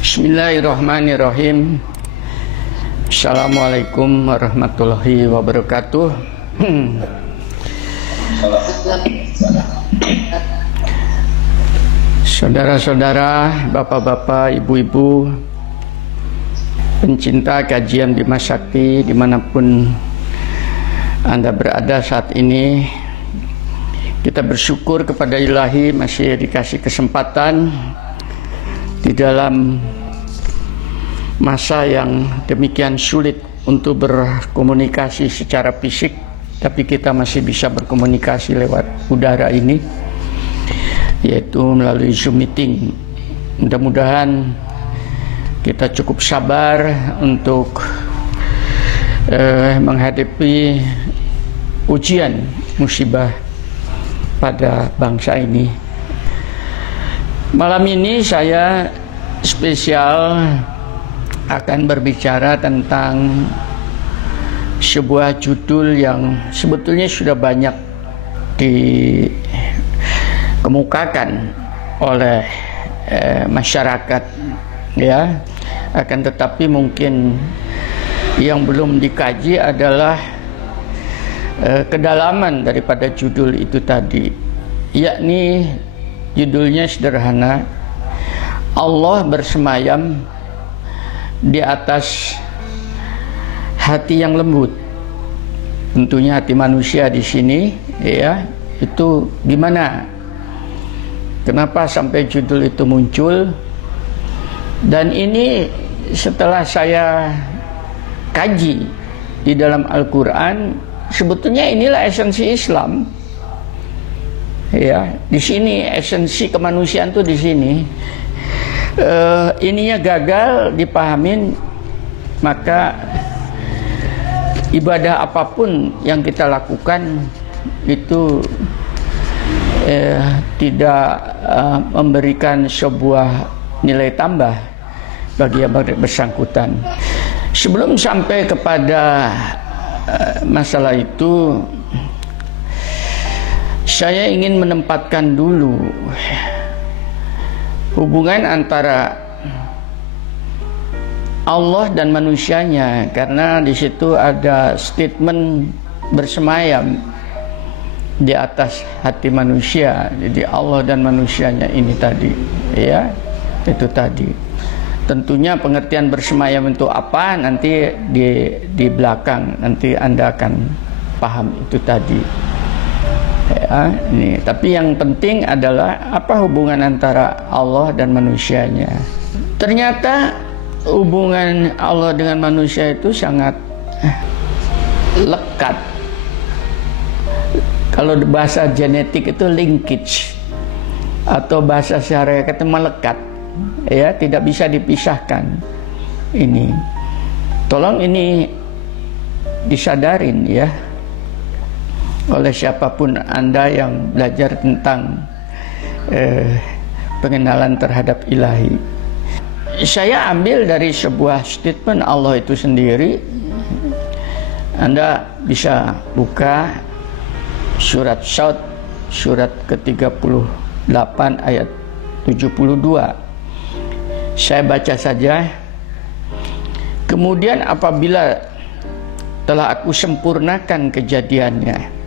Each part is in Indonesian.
Bismillahirrahmanirrahim. Assalamualaikum warahmatullahi wabarakatuh. Saudara-saudara, bapak-bapak, ibu-ibu, pencinta kajian Bima Sakti dimanapun Anda berada saat ini, kita bersyukur kepada Ilahi masih dikasih kesempatan di dalam masa yang demikian sulit untuk berkomunikasi secara fisik, tapi kita masih bisa berkomunikasi lewat udara ini, yaitu melalui Zoom meeting. Mudah-mudahan kita cukup sabar untuk menghadapi ujian musibah pada bangsa ini. Malam ini saya spesial akan berbicara tentang sebuah judul yang sebetulnya sudah banyak dikemukakan oleh masyarakat, ya. Akan tetapi mungkin yang belum dikaji adalah kedalaman daripada judul itu tadi, yakni judulnya sederhana: Allah bersemayam di atas hati yang lembut. Tentunya hati manusia di sini, ya. Itu gimana? Kenapa sampai judul itu muncul? Dan ini setelah saya kaji di dalam Al-Quran, sebetulnya inilah esensi Islam. Ya, di sini esensi kemanusiaan tuh di sini. Ininya gagal dipahamin, maka ibadah apapun yang kita lakukan itu tidak memberikan sebuah nilai tambah bagi yang bersangkutan. Sebelum sampai kepada masalah itu, saya ingin menempatkan dulu hubungan antara Allah dan manusianya, karena di situ ada statement bersemayam di atas hati manusia. Jadi Allah dan manusianya ini tadi, ya, itu tadi. Tentunya pengertian bersemayam itu apa nanti di belakang nanti Anda akan paham itu tadi. Ya, ini. Tapi yang penting adalah apa hubungan antara Allah dan manusianya. Ternyata hubungan Allah dengan manusia itu sangat lekat. Kalau bahasa genetik itu linkage, atau bahasa syariah itu melekat, ya, tidak bisa dipisahkan. Ini, tolong ini disadarin, ya, oleh siapapun Anda yang belajar tentang pengenalan terhadap Ilahi. Saya ambil dari sebuah statement Allah itu sendiri. Anda bisa buka surat Syad, surat ke-38 ayat 72. Saya baca saja. Kemudian apabila telah aku sempurnakan kejadiannya.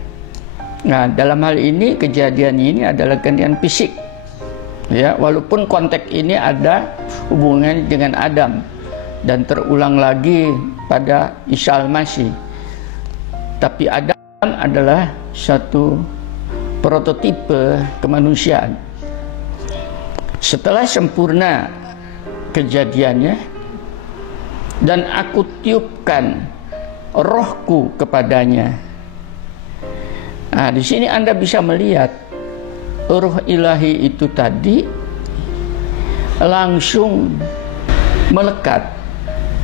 Nah, dalam hal ini kejadian ini adalah kejadian fisik, ya, walaupun konteks ini ada hubungan dengan Adam dan terulang lagi pada Isa Al-Masih. Tapi Adam adalah satu prototipe kemanusiaan. Setelah sempurna kejadiannya dan aku tiupkan rohku kepadanya. Nah, di sini Anda bisa melihat ruh Ilahi itu tadi langsung melekat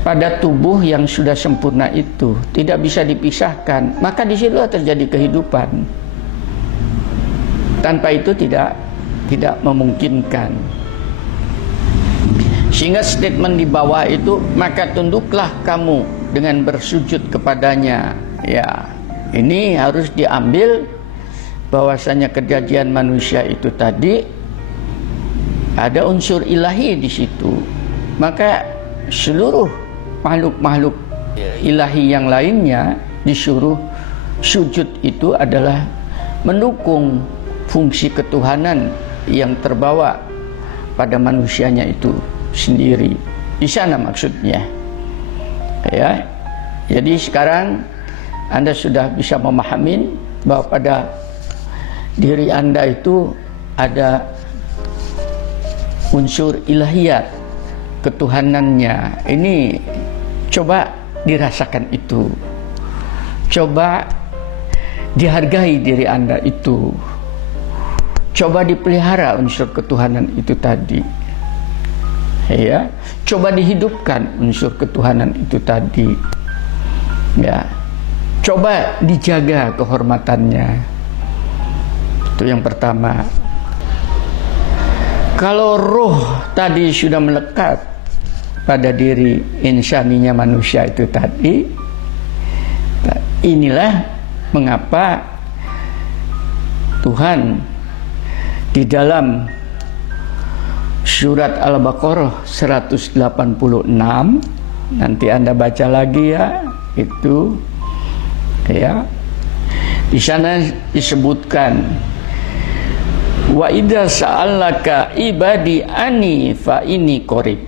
pada tubuh yang sudah sempurna itu, tidak bisa dipisahkan. Maka di situ terjadi kehidupan. Tanpa itu tidak memungkinkan. Sehingga statement di bawah itu, maka tunduklah kamu dengan bersujud kepadanya. Ya, ini harus diambil bahwasanya kejadian manusia itu tadi ada unsur ilahi di situ. maka seluruh makhluk-makhluk ilahi yang lainnya disuruh sujud. Itu adalah mendukung fungsi ketuhanan yang terbawa pada manusianya itu sendiri. Di sana maksudnya, ya. Jadi sekarang Anda sudah bisa memahami bahwa pada diri Anda itu ada unsur ilahiyat, ketuhanannya. Ini coba dirasakan itu, coba dihargai diri Anda itu, coba dipelihara unsur ketuhanan itu tadi, ya. Coba dihidupkan unsur ketuhanan itu tadi, ya. Coba dijaga kehormatannya. Itu yang pertama. Kalau roh tadi sudah melekat pada diri insaninya manusia itu tadi, inilah mengapa Tuhan di dalam surat Al-Baqarah 186, nanti Anda baca lagi ya, itu ya, di sana disebutkan, wa idza sa'alaka ibadi ani fa inni qarib,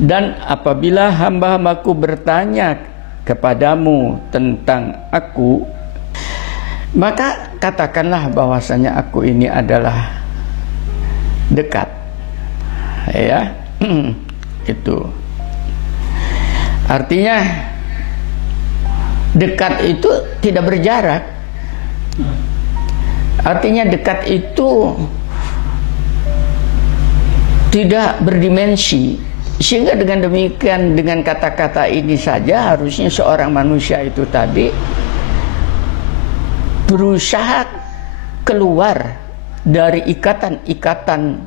dan apabila hamba-hambaku bertanya kepadamu tentang aku, maka katakanlah bahwasanya aku ini adalah dekat, ya. Itu artinya dekat itu tidak berjarak. Artinya dekat itu tidak berdimensi. Sehingga dengan demikian, dengan kata-kata ini saja harusnya seorang manusia itu tadi berusaha keluar dari ikatan-ikatan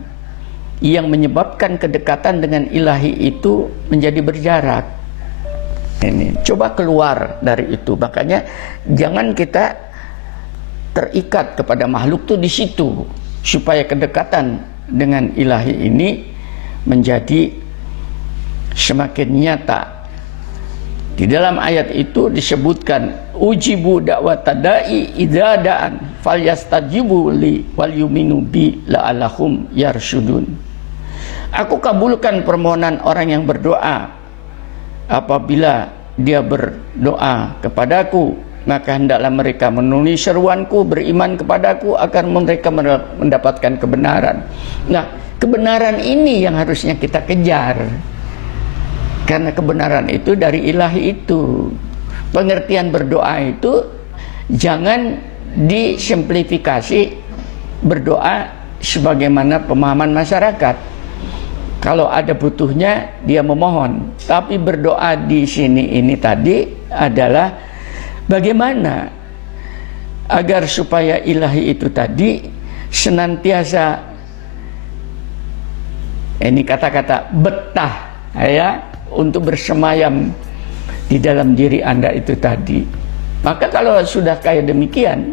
yang menyebabkan kedekatan dengan ilahi itu menjadi berjarak. Ini coba keluar dari itu. Makanya jangan kita terikat kepada makhluk tuh di situ, supaya kedekatan dengan ilahi ini menjadi semakin nyata. Di dalam ayat itu disebutkan, ujibu da'wata da'i idza da'an falyastajibu li wal yuminu bi la'allahum yarsyudun. Aku kabulkan permohonan orang yang berdoa apabila dia berdoa kepadaku, maka hendaklah mereka memenuhi seruanku, beriman kepadaku agar mereka mendapatkan kebenaran. Nah, kebenaran ini yang harusnya kita kejar, karena kebenaran itu dari ilahi itu. Pengertian berdoa itu jangan disimplifikasi berdoa sebagaimana pemahaman masyarakat. Kalau ada butuhnya dia memohon, tapi berdoa di sini ini tadi adalah bagaimana agar supaya ilahi itu tadi senantiasa, ini kata-kata betah, ya, untuk bersemayam di dalam diri Anda itu tadi. Maka kalau sudah kayak demikian,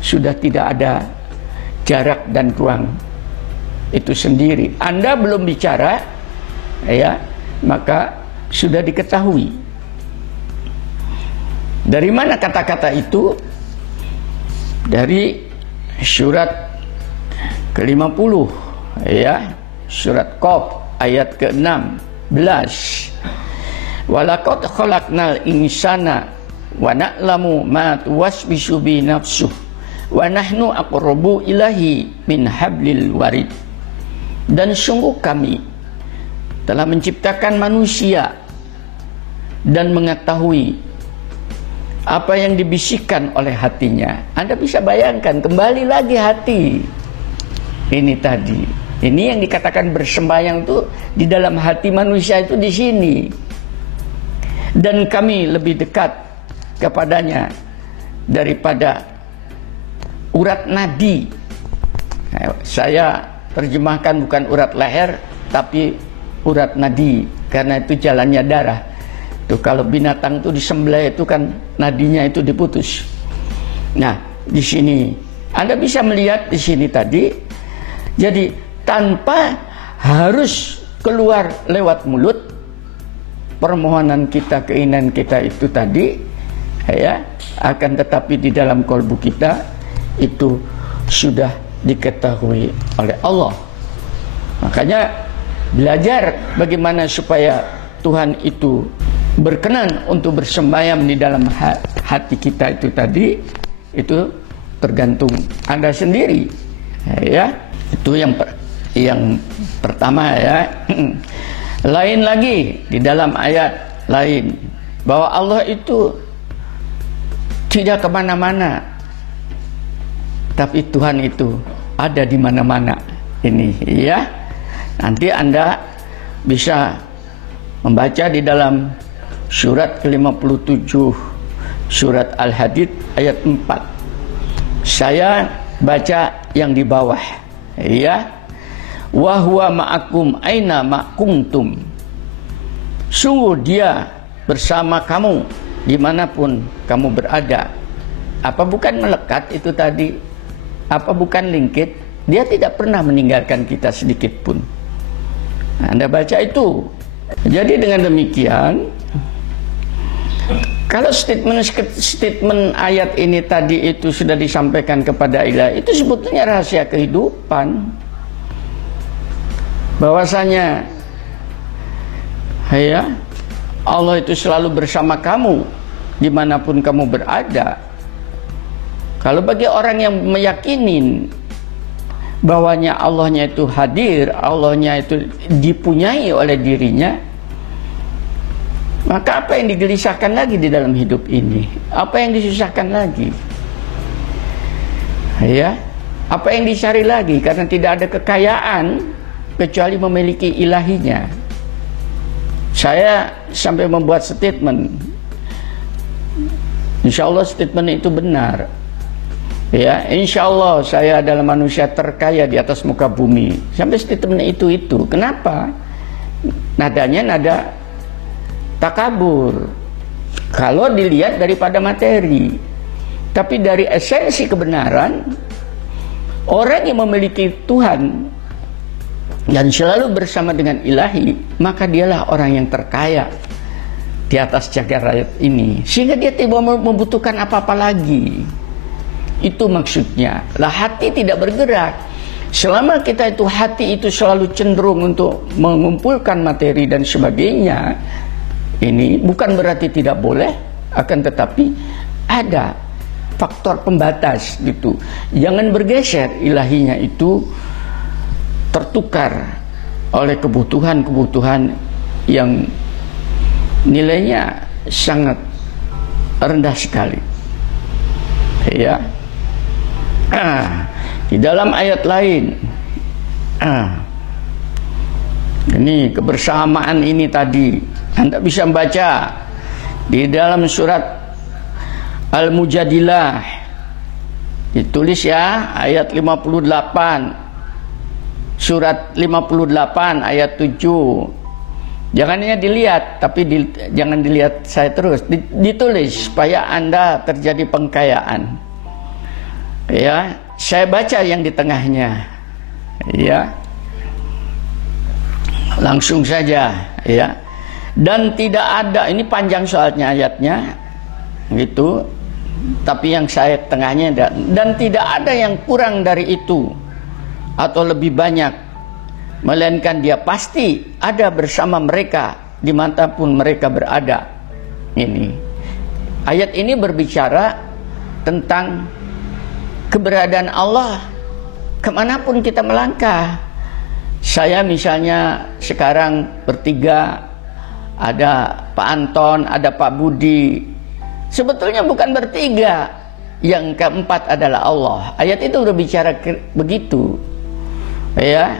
sudah tidak ada jarak dan ruang itu sendiri. Anda belum bicara, ya, maka sudah diketahui. Dari mana kata-kata itu? Dari surat ke-50, ya, surat Qaf ayat ke-16. Walaqad khalaqnal insana wa na'lamu ma tuwaswisu bi nafsuh wa nahnu aqrabu ilahi min hablil warid. Dan sungguh kami telah menciptakan manusia dan mengetahui apa yang dibisikkan oleh hatinya. Anda bisa bayangkan, kembali lagi hati ini tadi. Ini yang dikatakan bersembayang tuh di dalam hati manusia itu di sini. Dan kami lebih dekat kepadanya daripada urat nadi. Saya terjemahkan bukan urat leher, tapi urat nadi, karena itu jalannya darah. Tuh, kalau binatang itu disembelih itu kan nadinya itu diputus. Nah, di sini Anda bisa melihat di sini tadi. Jadi tanpa harus keluar lewat mulut, permohonan kita, keinginan kita itu tadi, ya, akan tetapi di dalam kalbu kita itu sudah diketahui oleh Allah. Makanya belajar bagaimana supaya Tuhan itu berkenan untuk bersembahyang di dalam hati kita itu tadi, itu tergantung Anda sendiri, ya. Itu yang pertama, ya. Lain lagi di dalam ayat lain bahwa Allah itu tidak kemana-mana, tapi Tuhan itu ada di mana-mana. Ini, ya. Nanti Anda bisa membaca di dalam surat ke-57 surat Al-Hadid ayat 4. Saya baca yang di bawah, ya. Wa huwa ma'akum aina ma kuntum. Sungguh Dia bersama kamu dimanapun kamu berada. Apa bukan melekat itu tadi? Apa bukan lingkit? Dia tidak pernah meninggalkan kita sedikit pun. Anda baca itu. Jadi dengan demikian, kalau statement ayat ini tadi itu sudah disampaikan kepada ilah, itu sebetulnya rahasia kehidupan. Bahwasanya, ya, Allah itu selalu bersama kamu dimanapun kamu berada. Kalau bagi orang yang meyakini bahwanya Allahnya itu hadir, Allahnya itu dipunyai oleh dirinya, maka apa yang digelisahkan lagi di dalam hidup ini? Apa yang disusahkan lagi? Ya, apa yang dicari lagi? Karena tidak ada kekayaan kecuali memiliki ilahinya. Saya sampai membuat statement, insya Allah statement itu benar, ya. Insya Allah saya adalah manusia terkaya di atas muka bumi. Sampai statement itu. Kenapa? Nadanya nada takabur kalau dilihat daripada materi. Tapi dari esensi kebenaran, orang yang memiliki Tuhan dan selalu bersama dengan ilahi, maka dialah orang yang terkaya di atas jagat raya ini, sehingga dia tidak membutuhkan apa-apa lagi. Itu maksudnya. Lah, hati tidak bergerak. Selama kita itu hati itu selalu cenderung untuk mengumpulkan materi dan sebagainya, ini bukan berarti tidak boleh, akan tetapi ada faktor pembatas gitu. Jangan bergeser ilahinya itu tertukar oleh kebutuhan-kebutuhan yang nilainya sangat rendah sekali, ya. Di dalam ayat lain, ini kebersamaan ini tadi Anda bisa membaca di dalam surat Al-Mujadilah, ditulis, ya, ayat 58. Surat 58 ayat 7. Jangan hanya dilihat, tapi jangan dilihat saya terus. Ditulis supaya Anda terjadi pengkayaan. Ya, saya baca yang di tengahnya. Ya. Langsung saja, ya. Dan tidak ada, ini panjang soalnya ayatnya. Gitu. Tapi yang saya tengahnya ada, dan tidak ada yang kurang dari itu atau lebih banyak, melainkan Dia pasti ada bersama mereka dimanapun mereka berada. Ini ayat ini berbicara tentang keberadaan Allah kemanapun kita melangkah. Saya misalnya sekarang bertiga, ada Pak Anton, ada Pak Budi. Sebetulnya bukan bertiga, yang keempat adalah Allah. Ayat itu berbicara begitu, ya.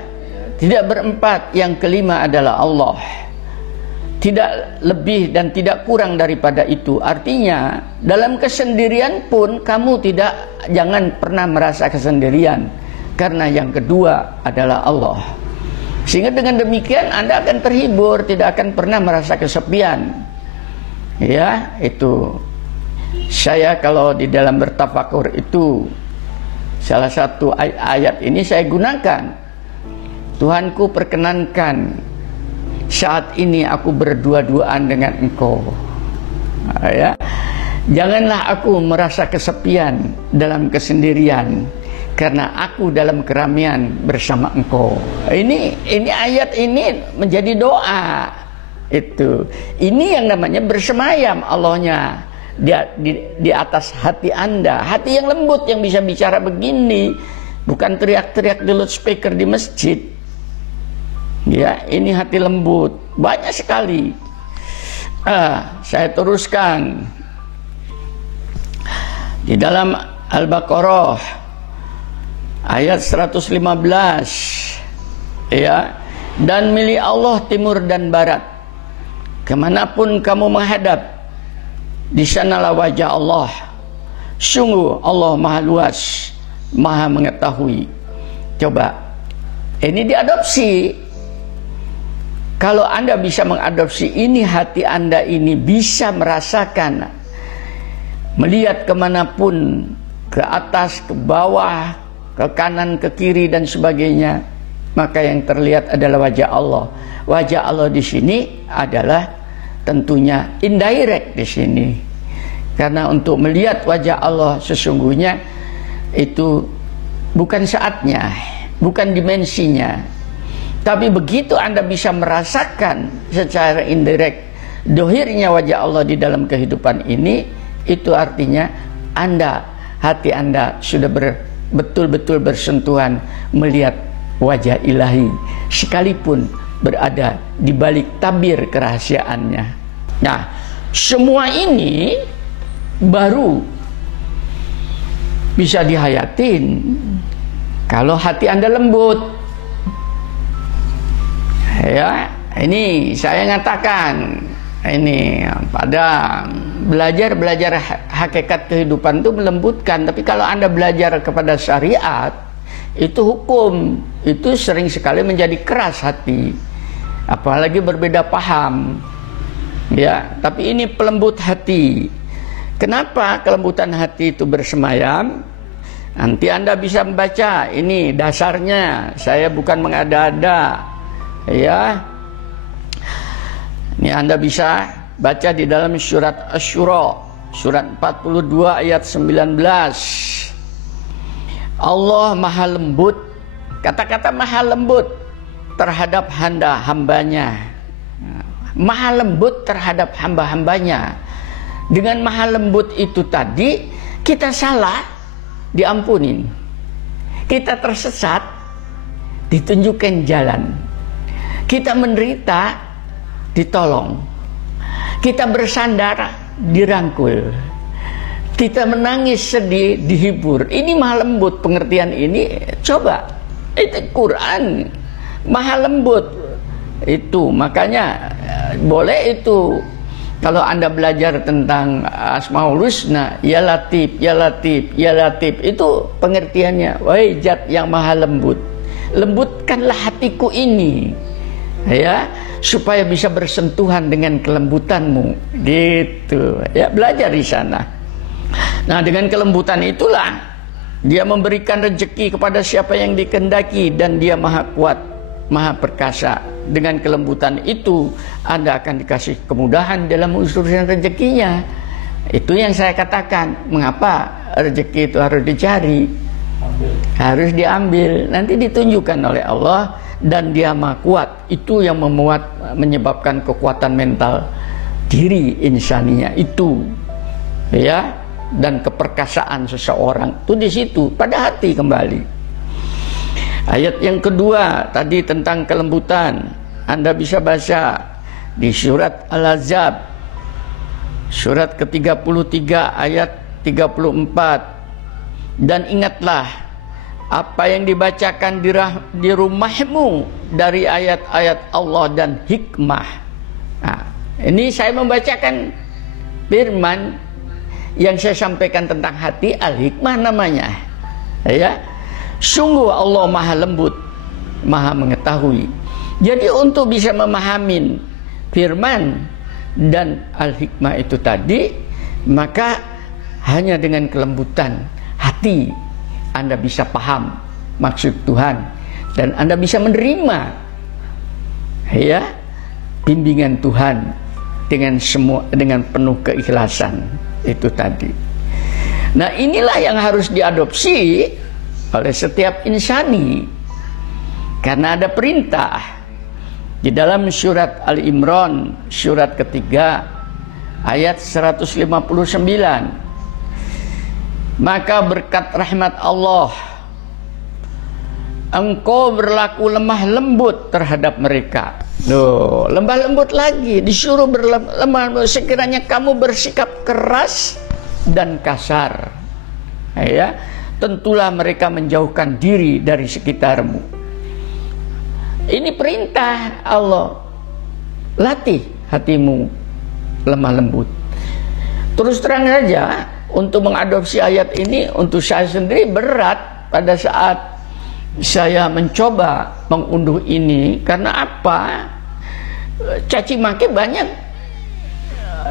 Tidak berempat, yang kelima adalah Allah. Tidak lebih dan tidak kurang daripada itu. Artinya dalam kesendirian pun kamu jangan pernah merasa kesendirian, karena yang kedua adalah Allah. Sehingga dengan demikian Anda akan terhibur, tidak akan pernah merasa kesepian. Ya, itu. Saya kalau di dalam bertafakur itu, salah satu ayat ini saya gunakan. Tuhanku perkenankan saat ini aku berdua-duaan dengan engkau. Ya, janganlah aku merasa kesepian dalam kesendirian, karena aku dalam keramaian bersama engkau. Ini ayat ini menjadi doa. Itu ini yang namanya bersemayam Allahnya di atas hati Anda, hati yang lembut yang bisa bicara begini, bukan teriak-teriak di loudspeaker di masjid. Ya, ini hati lembut banyak sekali. Saya teruskan di dalam Al-Baqarah ayat 115, ya, dan milik Allah timur dan barat, kemanapun kamu menghadap, di sanalah wajah Allah. Sungguh Allah maha luas, maha mengetahui. Coba, ini diadopsi. Kalau Anda bisa mengadopsi ini, hati Anda ini bisa merasakan, melihat kemanapun, ke atas, ke bawah, ke kanan, ke kiri dan sebagainya, maka yang terlihat adalah wajah Allah. Wajah Allah di sini adalah tentunya indirect di sini, karena untuk melihat wajah Allah sesungguhnya itu bukan saatnya, bukan dimensinya. Tapi begitu Anda bisa merasakan secara indirect dohirnya wajah Allah di dalam kehidupan ini, itu artinya hati Anda sudah betul-betul bersentuhan melihat wajah ilahi, sekalipun berada di balik tabir kerahasiaannya. Nah, semua ini baru bisa dihayatin kalau hati Anda lembut. Ya, ini saya nyatakan, ini pada belajar hakikat kehidupan itu melembutkan. Tapi kalau Anda belajar kepada syariat, itu hukum, itu sering sekali menjadi keras hati, apalagi berbeda paham. Ya, tapi ini pelembut hati. Kenapa kelembutan hati itu bersemayam? Nanti Anda bisa membaca, ini dasarnya, saya bukan mengada-ada. Ya, ini Anda bisa baca di dalam surat Asy-Syura, surat 42 ayat 19. Allah maha lembut, kata-kata maha lembut terhadap hamba-hambanya, maha lembut terhadap hamba-hambanya. Dengan maha lembut itu tadi, kita salah diampunin, kita tersesat ditunjukkan jalan, kita menderita ditolong, kita bersandar dirangkul, kita menangis sedih dihibur. Ini maha lembut. Pengertian ini coba, itu Quran maha lembut itu. Makanya boleh itu kalau Anda belajar tentang Asmaul Husna, ya Latif, ya Latif, ya Latif, itu pengertiannya, wahai Zat yang maha lembut, lembutkanlah hatiku ini, ya, supaya bisa bersentuhan dengan kelembutanmu, gitu. Ya, belajar di sana. Nah, dengan kelembutan itulah Dia memberikan rezeki kepada siapa yang dikehendaki, dan Dia maha kuat, maha perkasa. Dengan kelembutan itu Anda akan dikasih kemudahan dalam urusan rezekinya. Itu yang saya katakan, mengapa rezeki itu harus dicari, harus diambil, nanti ditunjukkan oleh Allah. Dan Dia maha kuat, itu yang menyebabkan kekuatan mental diri insaninya itu, ya, dan keperkasaan seseorang itu di situ, pada hati kembali. Ayat yang kedua tadi tentang kelembutan, Anda bisa baca di surat Al-Ahzab, surat ke-33 ayat 34. Dan ingatlah apa yang dibacakan di rumahmu dari ayat-ayat Allah dan hikmah. Nah, ini saya membacakan firman yang saya sampaikan tentang hati, Al-Hikmah namanya. Ya, sungguh Allah maha lembut, maha mengetahui. Jadi untuk bisa memahami firman dan Al-Hikmah itu tadi, maka hanya dengan kelembutan hati Anda bisa paham maksud Tuhan, dan Anda bisa menerima, ya, bimbingan Tuhan dengan penuh keikhlasan itu tadi. Nah, inilah yang harus diadopsi oleh setiap insani, karena ada perintah di dalam surat Al-Imran surat ketiga ayat 159. Maka berkat rahmat Allah engkau berlaku lemah lembut terhadap mereka. Loh, lemah lembut lagi, disuruh berlemah lembut. Sekiranya kamu bersikap keras dan kasar, ya, tentulah mereka menjauhkan diri dari sekitarmu. Ini perintah Allah. Latih hatimu lemah lembut. Terus terang saja, untuk mengadopsi ayat ini untuk saya sendiri berat pada saat saya mencoba mengunduh ini. Karena apa? Caci maki banyak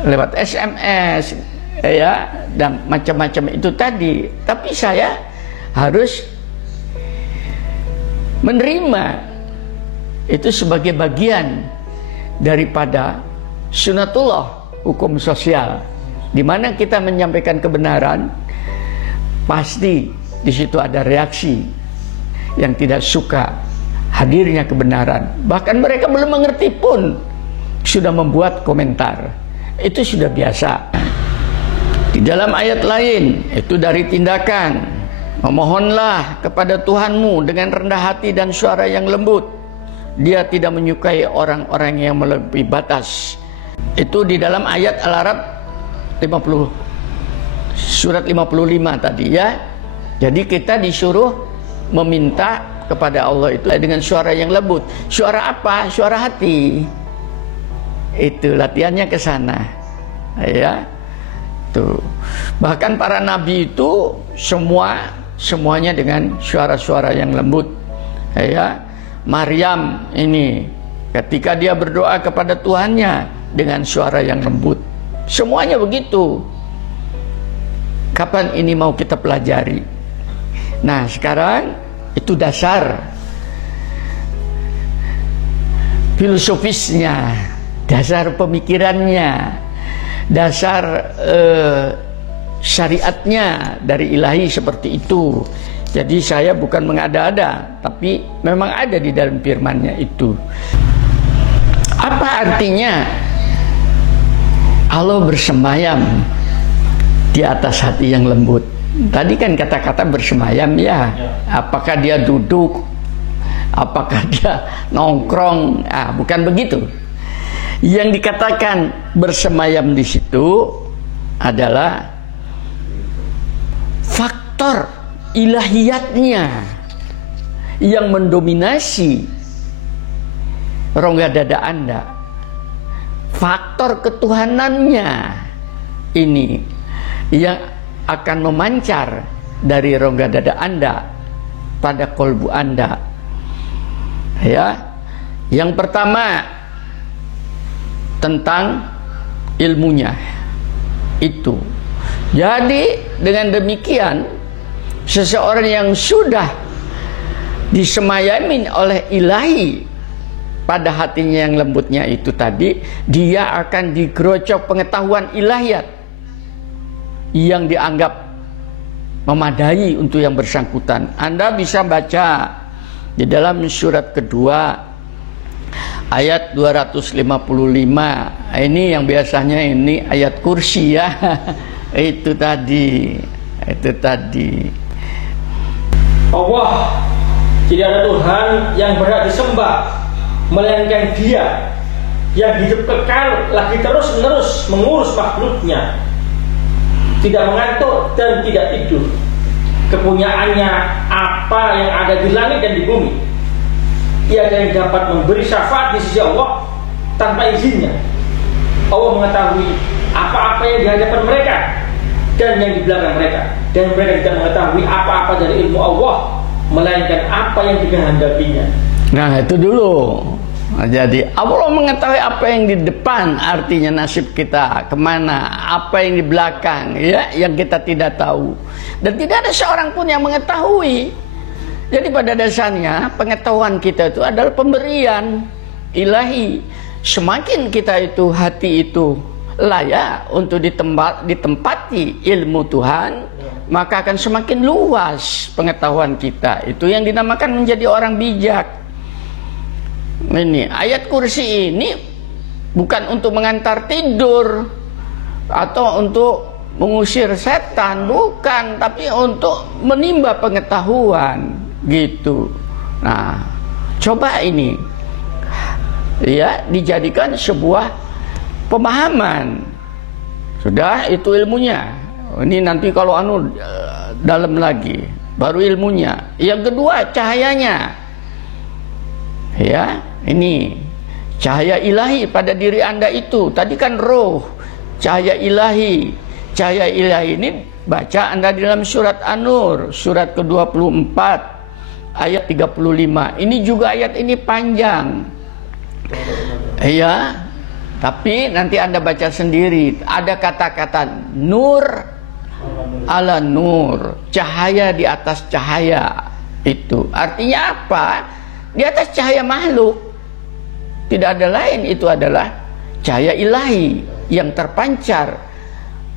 lewat SMS, ya, dan macam-macam itu tadi. Tapi saya harus menerima itu sebagai bagian daripada sunatullah, hukum sosial, di mana kita menyampaikan kebenaran, pasti di situ ada reaksi yang tidak suka hadirnya kebenaran. Bahkan mereka belum mengerti pun sudah membuat komentar. Itu sudah biasa. Di dalam ayat lain, itu dari tindakan, memohonlah kepada Tuhanmu dengan rendah hati dan suara yang lembut. Dia tidak menyukai orang-orang yang melebihi batas. Itu di dalam ayat Al-Arab 50, surat 55 tadi, ya. Jadi kita disuruh meminta kepada Allah itu dengan suara yang lembut. Suara apa? Suara hati. Itu latihannya ke sana, ya. Tuh. Bahkan para nabi itu semuanya dengan suara-suara yang lembut, ya. Maryam ini ketika dia berdoa kepada Tuhannya dengan suara yang lembut. Semuanya begitu. Kapan ini mau kita pelajari? Nah, sekarang itu dasar filosofisnya, dasar pemikirannya, dasar syariatnya dari ilahi seperti itu. Jadi saya bukan mengada-ada, tapi memang ada di dalam firman-Nya itu. Apa artinya Allah bersemayam di atas hati yang lembut? Tadi kan kata-kata bersemayam, ya. Apakah dia duduk? Apakah dia nongkrong? Bukan begitu. Yang dikatakan bersemayam di situ adalah faktor ilahiyatnya yang mendominasi rongga dada Anda. Faktor ketuhanannya ini yang akan memancar dari rongga dada Anda pada kolbu Anda, ya. Yang pertama tentang ilmunya itu. Jadi dengan demikian seseorang yang sudah disemayamin oleh ilahi pada hatinya yang lembutnya itu tadi, dia akan digerocok pengetahuan ilahiyat yang dianggap memadai untuk yang bersangkutan. Anda bisa baca di dalam surat kedua ayat 255. Ini yang biasanya ini ayat kursi, ya. Itu tadi. Allah, tidak ada Tuhan yang berhak disembah melainkan Dia yang hidup kekal lagi terus-menerus mengurus makhluknya, tidak mengantuk dan tidak tidur. Kepunyaannya apa yang ada di langit dan di bumi. Tiada yang dapat memberi syafaat di sisi Allah tanpa izinnya. Allah mengetahui apa-apa yang di hadapan mereka dan yang di belakang mereka, dan mereka tidak mengetahui apa-apa dari ilmu Allah melainkan apa yang dikehendakinya. Nah, itu dulu. Jadi Allah mengetahui apa yang di depan, artinya nasib kita kemana, apa yang di belakang, ya, yang kita tidak tahu, dan tidak ada seorang pun yang mengetahui. Jadi pada dasarnya pengetahuan kita itu adalah pemberian ilahi. semakin kita itu hati itu layak untuk ditempati ilmu Tuhan, maka akan semakin luas pengetahuan kita. Itu yang dinamakan menjadi orang bijak. Ini ayat kursi ini bukan untuk mengantar tidur atau untuk mengusir setan, bukan, tapi untuk menimba pengetahuan gitu. Nah, coba ini ya dijadikan sebuah pemahaman. Sudah itu ilmunya. Ini nanti kalau dalam lagi baru ilmunya. Yang kedua cahayanya. Ya, ini cahaya ilahi pada diri Anda itu. Tadi kan roh, cahaya ilahi. Cahaya ilahi ini baca Anda di dalam surat An-Nur, surat ke-24 ayat 35. Ini juga ayat ini panjang. Ya, tapi nanti Anda baca sendiri. Ada kata-kata nur ala nur, cahaya di atas cahaya. Itu artinya apa? Di atas cahaya makhluk. Tidak ada lain, itu adalah cahaya ilahi yang terpancar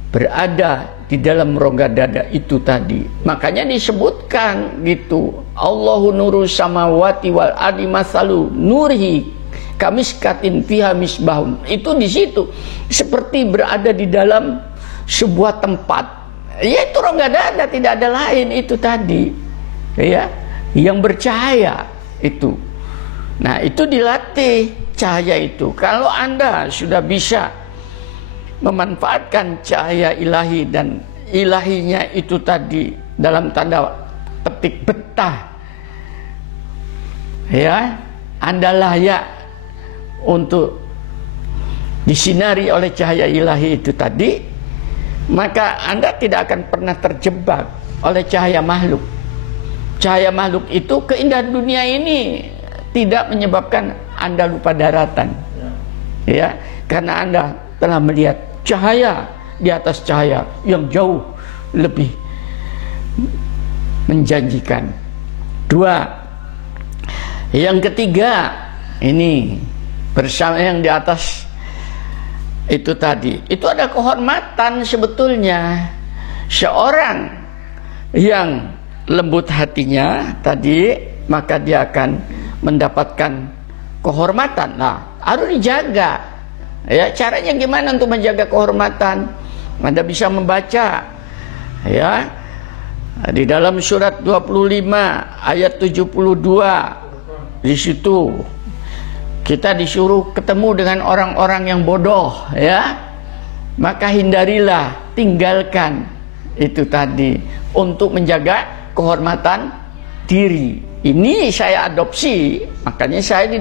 berada di dalam rongga dada itu tadi. Makanya disebutkan gitu, Allahu nuru samawati wal ardi masalu nurihi kamiskatin fiha misbahun. Itu di situ seperti berada di dalam sebuah tempat. Yaitu rongga dada, tidak ada lain itu tadi. Ya, yang bercahaya itu. Nah, itu dilatih cahaya itu. Kalau Anda sudah bisa memanfaatkan cahaya ilahi dan ilahinya itu tadi dalam tanda petik betah, ya, Anda layak untuk disinari oleh cahaya ilahi itu tadi, maka Anda tidak akan pernah terjebak oleh cahaya makhluk. Cahaya makhluk itu, keindahan dunia ini tidak menyebabkan Anda lupa daratan, ya, karena Anda telah melihat cahaya di atas cahaya yang jauh lebih menjanjikan. Dua, yang ketiga, ini bersama yang di atas itu tadi, itu ada kehormatan sebetulnya. Seorang yang lembut hatinya tadi, maka dia akan mendapatkan kehormatan. Nah, harus dijaga. Ya, caranya gimana untuk menjaga kehormatan? Anda bisa membaca ya di dalam surat 25 ayat 72. Di situ kita disuruh ketemu dengan orang-orang yang bodoh, ya. Maka hindarilah, tinggalkan itu tadi untuk menjaga kehormatan diri. Ini saya adopsi, makanya saya di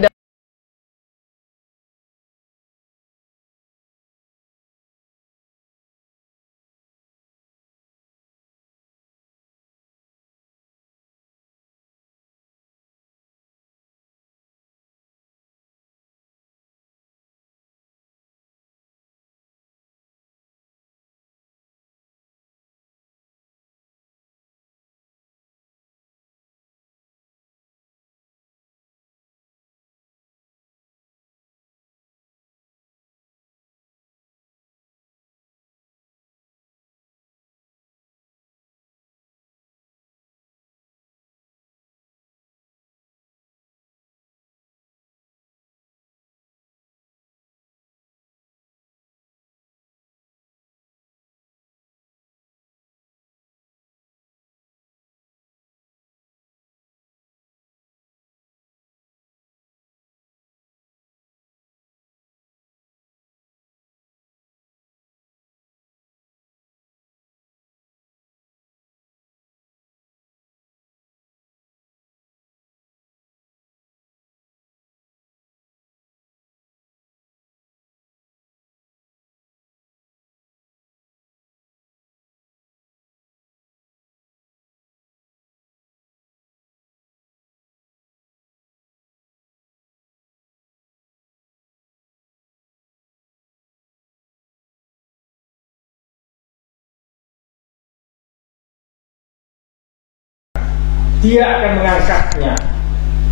dia akan mengangkatnya.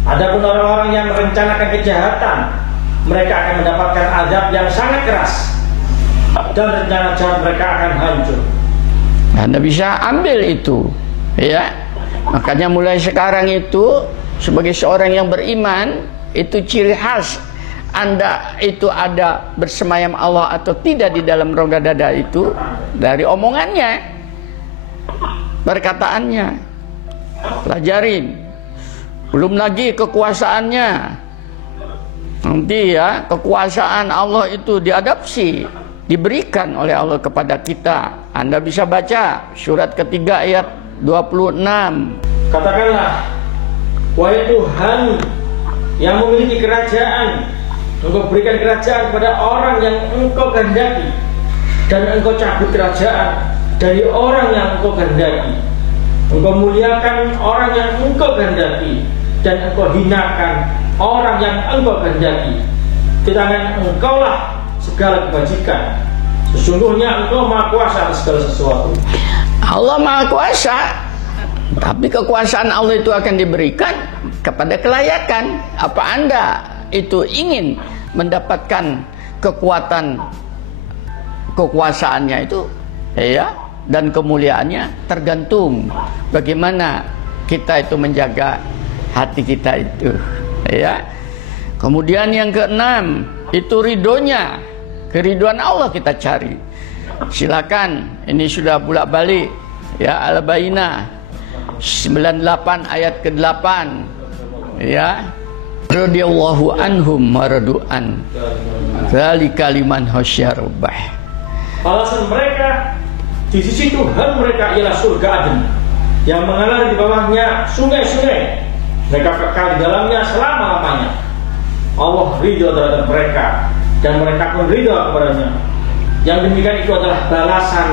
Adapun orang-orang yang merencanakan kejahatan mereka akan mendapatkan azab yang sangat keras dan rencana jahat mereka akan hancur. Anda bisa ambil itu, ya. Makanya mulai sekarang itu sebagai seorang yang beriman, itu ciri khas Anda itu ada bersemayam Allah atau tidak di dalam rongga dada itu dari omongannya, perkataannya. Pelajarin. Belum lagi kekuasaannya. Nanti ya, kekuasaan Allah itu diadopsi, diberikan oleh Allah kepada kita. Anda bisa baca surat ketiga ayat 26. Katakanlah, wahai Tuhan yang memiliki kerajaan, Engkau berikan kerajaan kepada orang yang Engkau kehendaki, dan Engkau cabut kerajaan dari orang yang Engkau kehendaki. Engkau muliakan orang yang Engkau kehendaki, dan Engkau hinakan orang yang Engkau kehendaki. Di tangan Engkau lah segala kebajikan. Sesungguhnya Engkau Maha Kuasa atas segala sesuatu. Allah Maha Kuasa, tapi kekuasaan Allah itu akan diberikan kepada kelayakan. Apa Anda itu ingin mendapatkan kekuasaannya itu, ya, dan kemuliaannya? Tergantung bagaimana kita itu menjaga hati kita itu, ya. Kemudian yang keenam itu ridhonya, keriduan Allah kita cari. Silakan, ini sudah bolak-balik, ya, Al-Bayyinah 98 ayat ke-8, ya. Radhiyallahu anhum maradu'an dzalika liman khasyya rabbah. Alasan mereka di sisi Tuhan mereka ialah surga Aden yang mengalir di bawahnya sungai-sungai. Mereka kekal di dalamnya selama-lamanya. Allah ridho terhadap mereka dan mereka pun ridho kepadanya. Yang demikian itu adalah balasan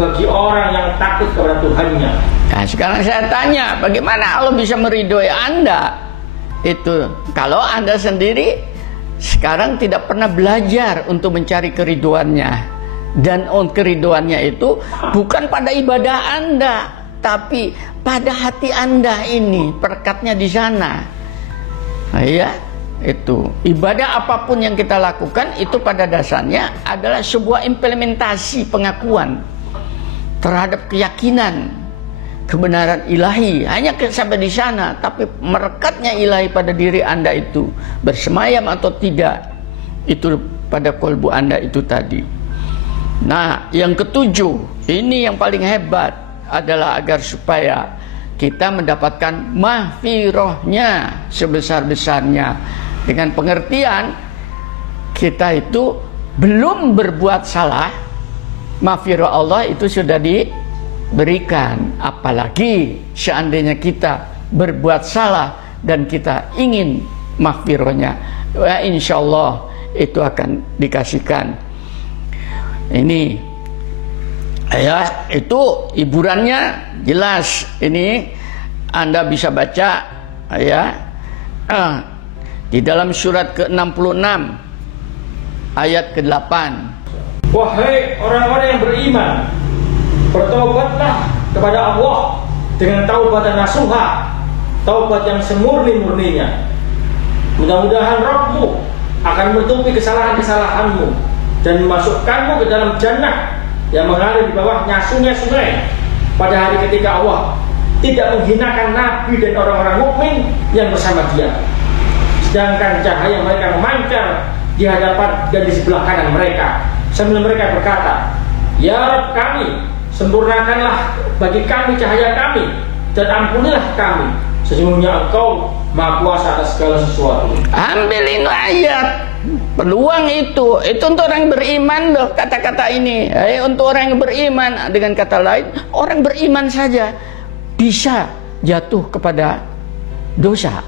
bagi orang yang takut kepada Tuhannya. Nah, sekarang saya tanya, bagaimana Allah bisa meridhoi Anda? Itu kalau Anda sendiri sekarang tidak pernah belajar untuk mencari keriduannya. Dan keriduannya itu bukan pada ibadah Anda, tapi pada hati Anda ini, perekatnya di sana. Nah, ya, itu ibadah apapun yang kita lakukan itu pada dasarnya adalah sebuah implementasi pengakuan terhadap keyakinan kebenaran ilahi. Hanya sampai di sana, tapi merekatnya ilahi pada diri Anda itu bersemayam atau tidak, itu pada kolbu Anda itu tadi. Nah, yang ketujuh, ini yang paling hebat adalah agar supaya kita mendapatkan mahfirahnya sebesar-besarnya, dengan pengertian kita itu belum berbuat salah, mahfirah Allah itu sudah diberikan. Apalagi seandainya kita berbuat salah dan kita ingin mahfirahnya, ya, insya Allah itu akan dikasihkan. Ini, ya, itu hiburannya jelas. Ini Anda bisa baca, ya, di dalam surat ke-66 ayat ke-8. Wahai orang-orang yang beriman, bertaubatlah kepada Allah dengan taubat dan nasuha, taubat yang semurni-murninya. Mudah-mudahan Rabbmu akan menutupi kesalahan-kesalahanmu dan memasukkanmu ke dalam jannah yang mengalir di bawahnya sungai-sungai pada hari ketika Allah tidak menghinakan Nabi dan orang-orang mukmin yang bersama dia, sedangkan cahaya mereka memancar di hadapan dan di sebelah kanan mereka, sambil mereka berkata, ya Rabb kami, sempurnakanlah bagi kami cahaya kami dan ampunilah kami, sesungguhnya Engkau Maha Kuasa atas segala sesuatu. Ambilin ayat, peluang itu untuk orang beriman loh, kata-kata ini. Untuk orang yang beriman, dengan kata lain, orang beriman saja bisa jatuh kepada dosa.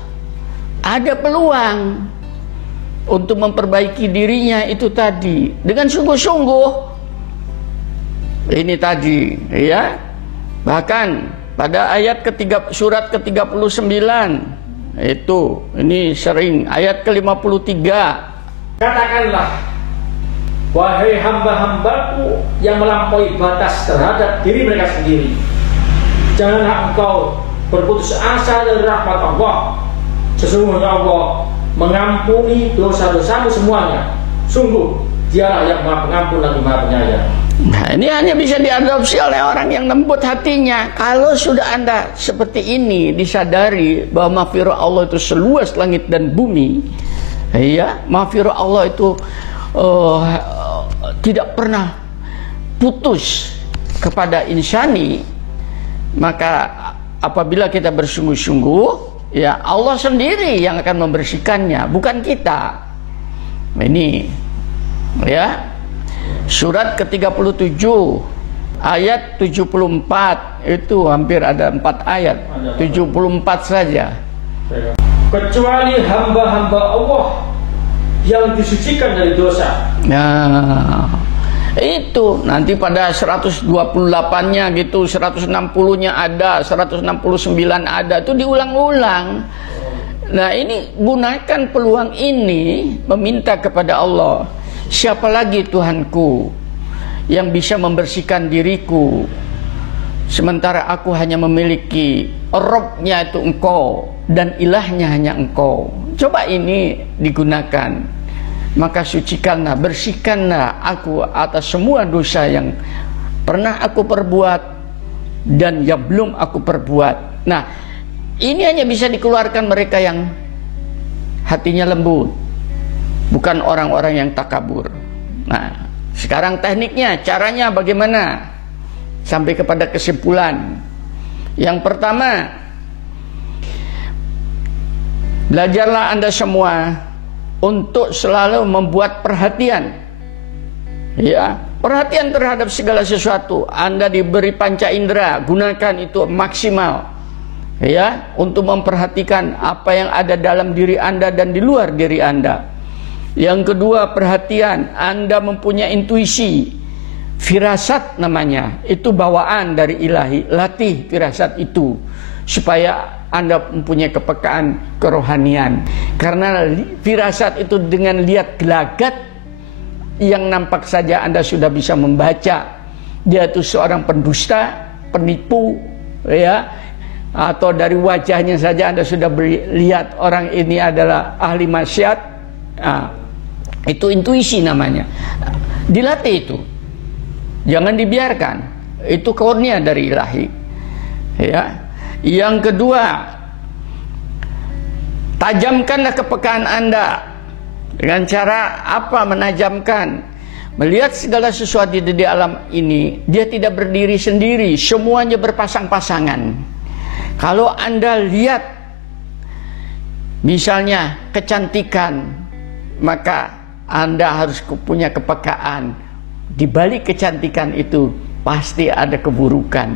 Ada peluang untuk memperbaiki dirinya itu tadi dengan sungguh-sungguh. Ini tadi, ya. Bahkan pada ayat surat ke-39 itu, ini sering ayat ke-53. Katakanlah, wahai hamba-hambaku yang melampaui batas terhadap diri mereka sendiri, janganlah engkau berputus asa dari rahmat Allah. Sesungguhnya Allah mengampuni dosa-dosamu semuanya. Sungguh Dialah yang Maha Pengampun lagi Maha Penyayang. Nah, ini hanya bisa diadopsi oleh orang yang lembut hatinya. Kalau sudah Anda seperti ini, disadari bahwa mahfirah Allah itu seluas langit dan bumi, ya, mahfirah Allah itu tidak pernah putus kepada insani, maka apabila kita bersungguh-sungguh, ya Allah sendiri yang akan membersihkannya, bukan kita. Ini, ya, surat ke-37 ayat 74, itu hampir ada 4 ayat, 74 saja. Kecuali hamba-hamba Allah yang disucikan dari dosa. Nah, itu nanti pada 128-nya gitu, 160-nya ada, 169 ada, itu diulang-ulang. Nah, ini gunakan peluang ini meminta kepada Allah, siapa lagi Tuhanku yang bisa membersihkan diriku, sementara aku hanya memiliki Rabb-nya itu Engkau dan ilahnya hanya Engkau. Coba ini digunakan, maka sucikanlah, bersihkanlah aku atas semua dosa yang pernah aku perbuat dan yang belum aku perbuat. Nah, ini hanya bisa dikeluarkan mereka yang hatinya lembut, bukan orang-orang yang takabur. Nah, sekarang tekniknya, caranya bagaimana sampai kepada kesimpulan. Yang pertama, belajarlah Anda semua untuk selalu membuat perhatian, ya, perhatian terhadap segala sesuatu. Anda diberi panca indera, gunakan itu maksimal, ya, untuk memperhatikan apa yang ada dalam diri Anda dan di luar diri Anda. Yang kedua, perhatian. Anda mempunyai intuisi, firasat namanya, itu bawaan dari ilahi. Latih firasat itu supaya Anda mempunyai kepekaan kerohanian. Karena firasat itu dengan lihat gelagat yang nampak saja Anda sudah bisa membaca dia itu seorang pendusta, penipu, ya, atau dari wajahnya saja Anda sudah lihat orang ini adalah ahli maksiat. Nah, itu intuisi namanya. Dilatih itu, jangan dibiarkan. Itu kurnia dari ilahi, ya. Yang kedua, tajamkanlah kepekaan Anda. Dengan cara apa menajamkan? Melihat segala sesuatu di alam ini, dia tidak berdiri sendiri, semuanya berpasang-pasangan. Kalau Anda lihat misalnya kecantikan, maka Anda harus punya kepekaan. Di balik kecantikan itu pasti ada keburukan.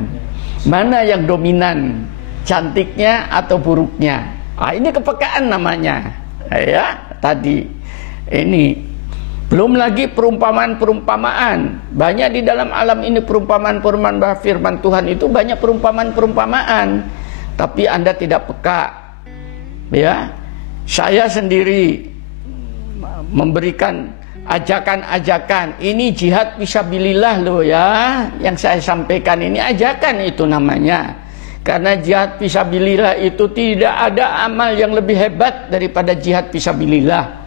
Mana yang dominan, cantiknya atau buruknya? Ah, ini kepekaan namanya, ya. Tadi ini belum lagi perumpamaan-perumpamaan. Banyak di dalam alam ini perumpamaan-perumpamaan firman Tuhan itu banyak perumpamaan-perumpamaan. Tapi Anda tidak peka, ya. Saya sendiri memberikan ajakan-ajakan, ini jihad fisabilillah loh, ya. Yang saya sampaikan ini ajakan itu namanya. Karena jihad fisabilillah itu tidak ada amal yang lebih hebat daripada jihad fisabilillah.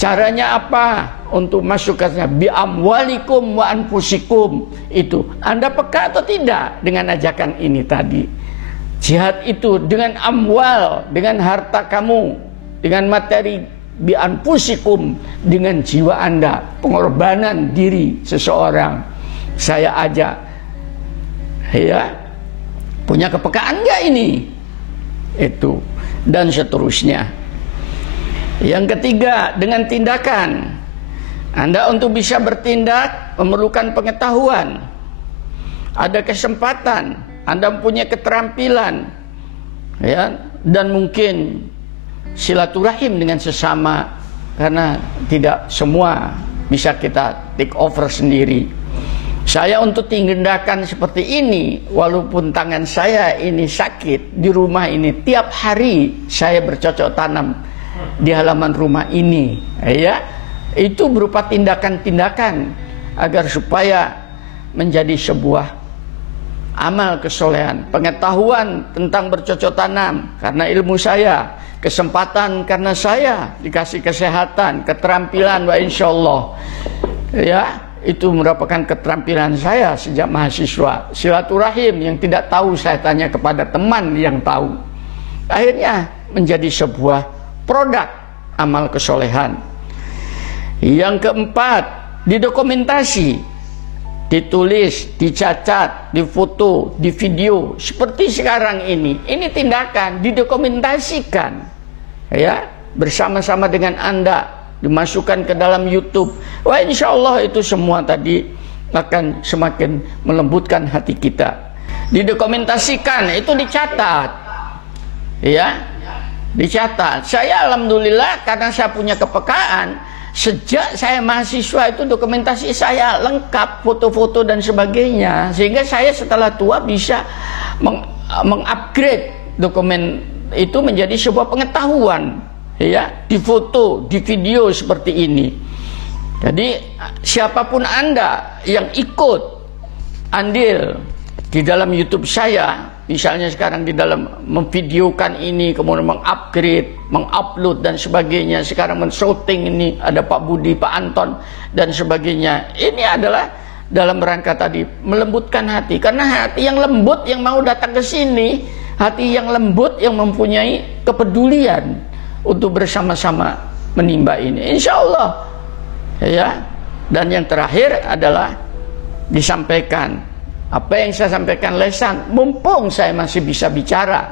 Caranya apa untuk masuk ke sana? Bi amwalikum wa anfusikum. Itu Anda peka atau tidak dengan ajakan ini tadi? Jihad itu dengan amwal, dengan harta kamu, dengan materi, bi anfusikum, dengan jiwa Anda, pengorbanan diri seseorang. Saya ajak, ya, punya kepekaan nggak ini? Itu dan seterusnya. Yang ketiga, dengan tindakan. Anda untuk bisa bertindak memerlukan pengetahuan, ada kesempatan, Anda punya keterampilan, ya, dan mungkin silaturahim dengan sesama, karena tidak semua bisa kita take over sendiri. Saya untuk tindakan seperti ini, walaupun tangan saya ini sakit di rumah ini, tiap hari saya bercocok tanam di halaman rumah ini, ya, itu berupa tindakan-tindakan agar supaya menjadi sebuah amal kesolehan, pengetahuan tentang bercocok tanam karena ilmu saya, kesempatan karena saya dikasih kesehatan, keterampilan, wa insyaallah ya itu merupakan keterampilan saya sejak mahasiswa. Silaturahim yang tidak tahu saya tanya kepada teman yang tahu, akhirnya menjadi sebuah produk amal kesolehan. Yang keempat, didokumentasi, ditulis, dicatat, difoto, di video seperti sekarang ini. Ini tindakan didokumentasikan ya bersama-sama dengan Anda, dimasukkan ke dalam YouTube. Wah, insya Allah itu semua tadi akan semakin melembutkan hati kita. Didokumentasikan itu dicatat ya, dicatat. Saya alhamdulillah karena saya punya kepekaan, sejak saya mahasiswa itu dokumentasi saya lengkap, foto-foto dan sebagainya, sehingga saya setelah tua bisa mengupgrade dokumen itu menjadi sebuah pengetahuan ya, di foto, di video seperti ini. Jadi siapapun Anda yang ikut andil di dalam YouTube saya, misalnya sekarang di dalam memvideokan ini, kemudian mengupgrade, mengupload dan sebagainya, sekarang men-shooting ini, ada Pak Budi, Pak Anton dan sebagainya. Ini adalah dalam rangka tadi melembutkan hati, karena hati yang lembut yang mau datang ke sini, hati yang lembut yang mempunyai kepedulian untuk bersama-sama menimba ini, insya Allah ya. Dan yang terakhir adalah disampaikan apa yang saya sampaikan lesan, mumpung saya masih bisa bicara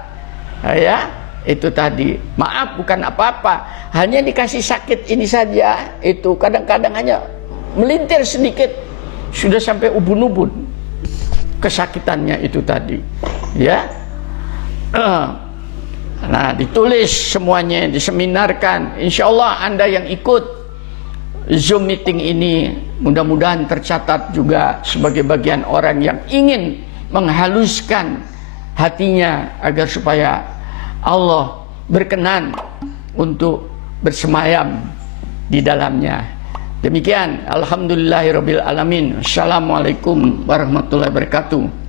ya, itu tadi. Maaf bukan apa-apa, hanya dikasih sakit ini saja, itu kadang-kadang hanya melintir sedikit sudah sampai ubun-ubun kesakitannya itu tadi ya. Nah, ditulis semuanya, diseminarkan. Insya Allah Anda yang ikut Zoom meeting ini mudah-mudahan tercatat juga sebagai bagian orang yang ingin menghaluskan hatinya agar supaya Allah berkenan untuk bersemayam di dalamnya. Demikian, alhamdulillahirabbil alamin. Assalamualaikum warahmatullahi wabarakatuh.